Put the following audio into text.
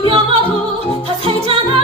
두려워도 다 살잖아.